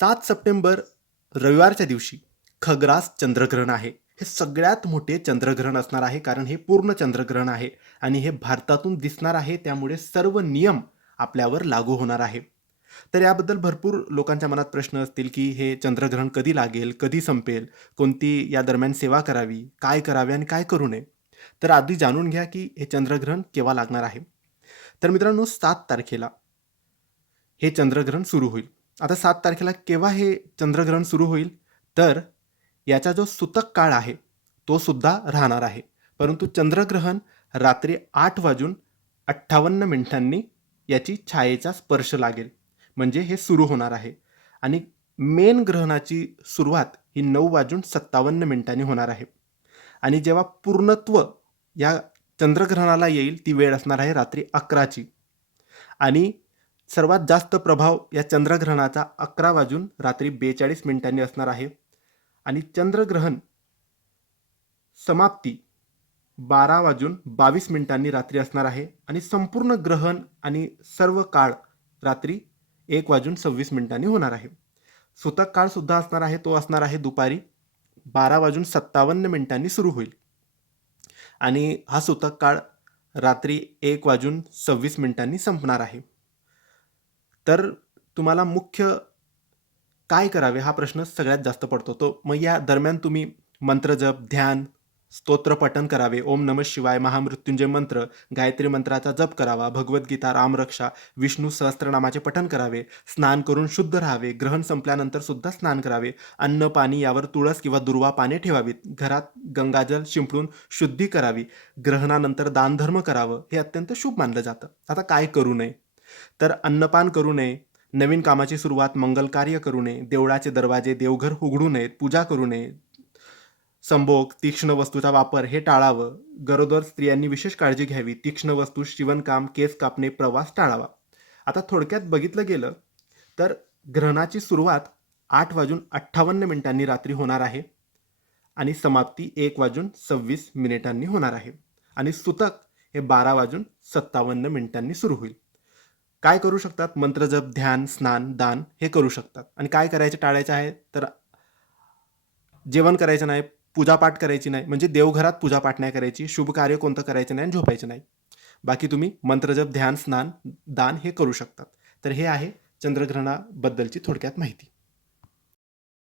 सात सप्टेंबर रविवारच्या दिवशी खग्रास चंद्रग्रहण आहे. हे सगळ्यात मोठे चंद्रग्रहण असणार आहे कारण हे पूर्ण चंद्रग्रहण आहे आणि हे भारतातून दिसणार आहे त्यामुळे सर्व नियम आपल्यावर लागू होणार आहे. तर याबद्दल भरपूर लोकांच्या मनात प्रश्न असतील की हे चंद्रग्रहण कधी लागेल कधी संपेल कोणती या दरम्यान सेवा करावी काय करावे आणि काय करू नये? तर आधी जाणून घ्या की हे चंद्रग्रहण केव्हा लागणार आहे. तर मित्रांनो सात तारखेला हे चंद्रग्रहण सुरू होईल. आता सात तारखेला केव्हा हे चंद्रग्रहण सुरू होईल? तर याचा जो सुतक काळ आहे तो सुद्धा राहणार आहे. परंतु चंद्रग्रहण रात्री आठ वाजून अठ्ठावन्न मिनिटांनी याची छायेचा स्पर्श लागेल. म्हणजे हे सुरू होणार आहे. आणि मेन ग्रहणाची सुरुवात ही नऊ वाजून सत्तावन्न मिनिटांनी होणार आहे. आणि जेव्हा पूर्णत्व या चंद्रग्रहणाला येईल ती वेळ असणार आहे रात्री अकराची. आणि सर्वात जास्त प्रभाव या चंद्रग्रहणाचा अकरा वाजून रात्री बेचाळीस मिनिटांनी असणार आहे. आणि चंद्रग्रहण समाप्ती बारा वाजून बावीस मिनिटांनी रात्री असणार आहे. आणि संपूर्ण ग्रहण आणि सर्व काळ रात्री एक वाजून सव्वीस मिनिटांनी होणार आहे. सुतक काळसुद्धा असणार आहे तो असणार आहे दुपारी बारा वाजून सत्तावन्न मिनिटांनी सुरू होईल. आणि हा सुतक काळ रात्री एक वाजून सव्वीस मिनिटांनी संपणार आहे. तर तुम्हाला मुख्य काय करावे हा प्रश्न सगळ्यात जास्त पडतो. तो मग या दरम्यान तुम्ही मंत्रजप ध्यान स्तोत्रपठन करावे. ओम नम शिवाय महामृत्युंजय मंत्र गायत्री मंत्राचा जप करावा. भगवद्गीता रामरक्षा विष्णू सहस्त्रनामाचे पठन करावे. स्नान करून शुद्ध राहावे. ग्रहण संपल्यानंतर सुद्धा स्नान करावे. अन्न पाणी यावर तुळस किंवा दुर्वा पाने ठेवावीत. घरात गंगाजल शिंपडून शुद्धी करावी. ग्रहणानंतर दानधर्म करावं हे अत्यंत शुभ मानलं जातं. आता काय करू नये? तर अन्नपान करू नये नवीन कामाची सुरुवात मंगल कार्य करू नये देवळाचे दरवाजे देवघर उघडू नयेत पूजा करू नये. संभोग तीक्ष्ण वस्तूचा वापर हे टाळावं. गरोदर स्त्रियांनी विशेष काळजी घ्यावी. तीक्ष्ण वस्तू शिवणकाम केस कापणे प्रवास टाळावा. आता थोडक्यात बघितलं गेलं तर ग्रहणाची सुरुवात आठ वाजून अठ्ठावन्न मिनिटांनी रात्री होणार आहे आणि समाप्ती एक वाजून सव्वीस मिनिटांनी होणार आहे आणि सुतक हे बारा वाजून सत्तावन्न मिनिटांनी सुरू होईल. काय करू शकतात? मंत्रजप ध्यान स्नान दान हे करू शकतात. आणि काय करायचे? टाळायचं आहे तर जेवण करायचं नाही पूजापाठ करायची नाही म्हणजे देवघरात पूजापाठ नाही करायची शुभ कार्य कोणतं करायचं नाही आणि झोपायचं नाही. बाकी तुम्ही मंत्रजप ध्यान स्नान दान हे करू शकतात. तर हे आहे चंद्रग्रहणाबद्दलची थोडक्यात माहिती.